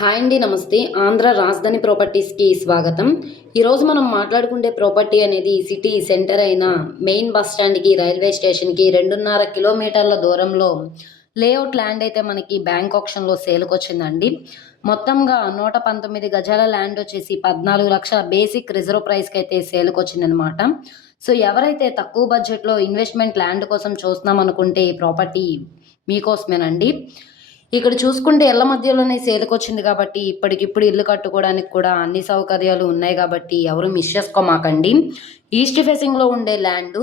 Hi అండి, నమస్తే. ఆంధ్ర రాజధాని ప్రాపర్టీస్కి స్వాగతం. ఈరోజు మనం మాట్లాడుకునే ప్రాపర్టీ అనేది సిటీ సెంటర్ అయిన మెయిన్ బస్ స్టాండ్కి, రైల్వే స్టేషన్కి 2.5 కిలోమీటర్ల దూరంలో లేఅవుట్ ల్యాండ్ అయితే మనకి బ్యాంక్ ఆప్షన్లో సేల్కి వచ్చిందండి. మొత్తంగా 119 గజాల ల్యాండ్ వచ్చేసి 14 లక్షల బేసిక్ రిజర్వ్ ప్రైస్కి అయితే సేల్కి వచ్చిందనమాట. సో ఎవరైతే తక్కువ బడ్జెట్లో ఇన్వెస్ట్మెంట్ ల్యాండ్ కోసం చూస్తున్నాం అనుకుంటే ఈ ప్రాపర్టీ మీకోసమేనండి. ఇక్కడ చూసుకుంటే ఇళ్ల మధ్యలోనే సేల్కొచ్చింది కాబట్టి ఇప్పటికిప్పుడు ఇల్లు కట్టుకోవడానికి కూడా అన్ని సౌకర్యాలు ఉన్నాయి కాబట్టి ఎవరు మిస్ చేసుకోమాకండి. ఈస్ట్ ఫేసింగ్లో ఉండే ల్యాండు,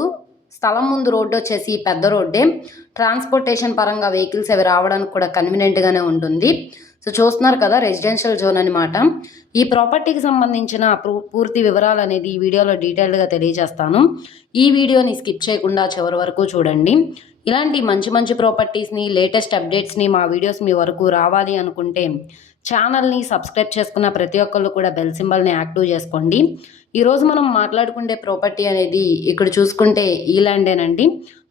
స్థలం ముందు రోడ్డు వచ్చేసి పెద్ద రోడ్డే. ట్రాన్స్పోర్టేషన్ పరంగా వెహికల్స్ అవి రావడానికి కూడా కన్వీనియంట్గానే ఉంటుంది. సో చూస్తున్నారు కదా, రెసిడెన్షియల్ జోన్ అనమాట. ఈ ప్రాపర్టీకి సంబంధించిన పూర్తి వివరాలు అనేది ఈ వీడియోలో డీటెయిల్డ్గా తెలియజేస్తాను. ఈ వీడియోని స్కిప్ చేయకుండా చివరి వరకు చూడండి. ఇలాంటి మంచి మంచి ప్రాపర్టీస్ని, లేటెస్ట్ అప్డేట్స్ని, మా వీడియోస్ మీ వరకు రావాలి అనుకుంటే ఛానల్ని సబ్స్క్రైబ్ చేసుకున్న ప్రతి ఒక్కళ్ళు కూడా బెల్ సింబల్ని యాక్టివ్ చేసుకోండి. ఈరోజు మనం మాట్లాడుకునే ప్రాపర్టీ అనేది ఇక్కడ చూసుకుంటే ఈ ల్యాండేనండి.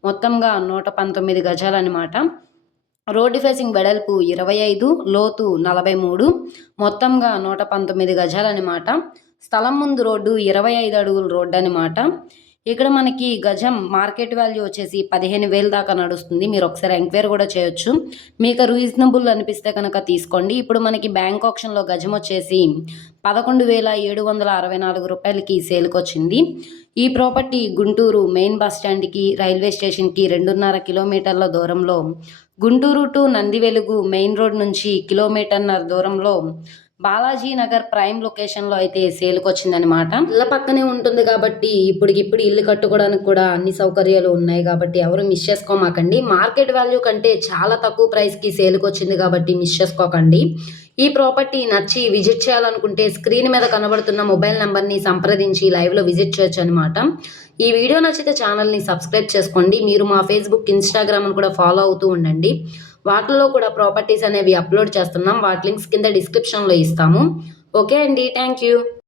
మొత్తంగా 119 గజాలన్నమాట. రోడ్డు ఫేసింగ్ వెడల్పు 25, లోతు 43, మొత్తంగా 119 గజాలన్నమాట. స్థలం ముందు రోడ్డు 25 అడుగుల రోడ్డు అనమాట. ఇక్కడ మనకి గజం మార్కెట్ వాల్యూ వచ్చేసి 15,000 దాకా నడుస్తుంది. మీరు ఒకసారి ఎంక్వైరీ కూడా చేయొచ్చు. మీకు రీజనబుల్ అనిపిస్తే కనుక తీసుకోండి. ఇప్పుడు మనకి బ్యాంక్ ఆప్షన్లో గజం వచ్చేసి 11,764 రూపాయలకి సేల్కి వచ్చింది. ఈ ప్రాపర్టీ గుంటూరు మెయిన్ బస్ స్టాండ్కి, రైల్వే స్టేషన్కి 2.5 కిలోమీటర్ల దూరంలో, Guntur to Nandivelugu main road నుంచి 1.5 కిలోమీటర్ల దూరంలో బాలాజీ నగర్ ప్రైమ్ లొకేషన్లో అయితే సేల్కి వచ్చిందనమాట. ఇళ్ళ పక్కనే ఉంటుంది కాబట్టి ఇప్పటికిప్పుడు ఇల్లు కట్టుకోవడానికి కూడా అన్ని సౌకర్యాలు ఉన్నాయి కాబట్టి ఎవరు మిస్ చేసుకోమాకండి. మార్కెట్ వాల్యూ కంటే చాలా తక్కువ ప్రైస్కి సేల్కి వచ్చింది కాబట్టి మిస్ చేసుకోకండి. ఈ ప్రాపర్టీ నచ్చి విజిట్ చేయాలనుకుంటే స్క్రీన్ మీద కనబడుతున్న మొబైల్ నెంబర్ని సంప్రదించి లైవ్లో విజిట్ చేయొచ్చు అనమాట. ఈ వీడియో నచ్చితే ఛానల్ని సబ్స్క్రైబ్ చేసుకోండి. మీరు మా ఫేస్బుక్, ఇన్స్టాగ్రామ్ని కూడా ఫాలో అవుతూ ఉండండి. వాటిలో కూడా ప్రాపర్టీస్ అనేవి అప్లోడ్ చేస్తున్నాం. వాటి లింక్స్ కింద డిస్క్రిప్షన్లో ఇస్తాము. ఓకే అండి, థ్యాంక్ యూ.